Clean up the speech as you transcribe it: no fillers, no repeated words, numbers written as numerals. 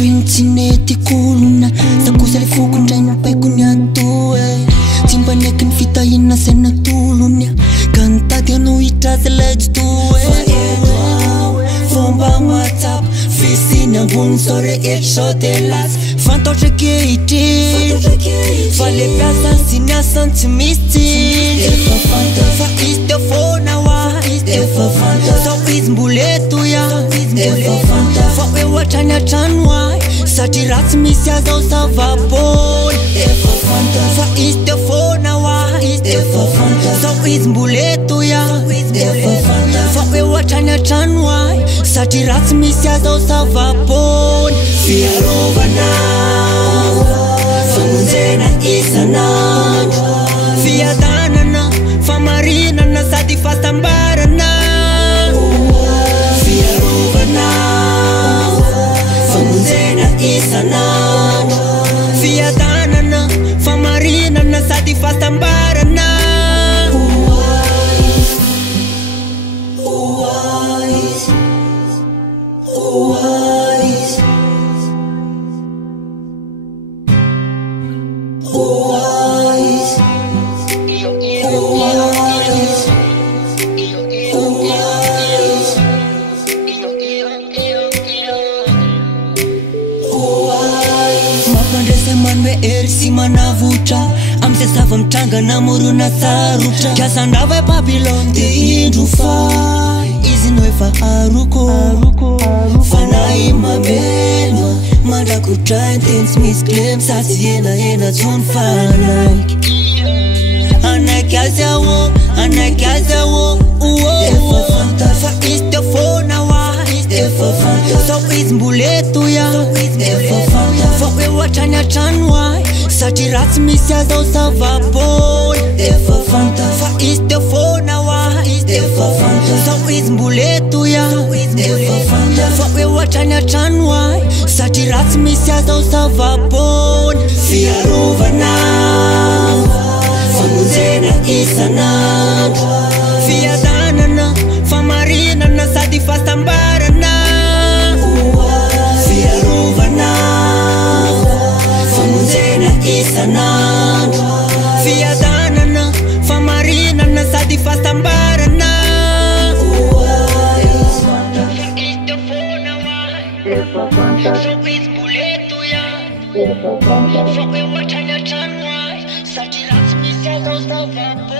Fintineti kuluna Sakusele fukun jainu pekunya tuwe Timbane kan fita ina sena tulunya Kanta tiano itazele tuwe Fomba WhatsApp Fisina bun sore et shotelas Fantoche keiti Fale piasa sinia santimisti Fa iste fona wa So izmbuletu ya Fa we wachanya chanwa Sati rasmisia zo savapon Fa iste fona wa So izmbuletu ya Fa we wachanya chanwa Sati rasmisia zo savapon Fia rovana Famunzena isanan Fia danana Famarina na sati fastambarana Fia rovana Famunzena isanan Fia danana Famarina na sati fastambarana Manwe erisi manavutra Amse sava mtranga na muru na sarutra Kiasa ndava Babylon Ti indru fai Izi noefa aruko Fana ima menwa Manda kutra intense misclaim Sasi ena tun fanaik Anakiaza wo Efa fanta Fa iste fona wa So izmbuletu ya Efa fanta Fa we wachanya chanwa Sati rasmisia zo savapon Efa fanta Fa iste fona wa Efa fanta So izmbuletu ya Efa fanta Fa we wachanya chanwa Sati rasmisia zo savapon Fia rovana Famunzena isanan Fia danana Famarina na sati fastambarana Fia rovana Famunzena isanan Fia danana Famarina na sati fastambarana Iste fona wa So izmbuletu ya Fa we wachanya chanwa Sati rasmisia zo savapon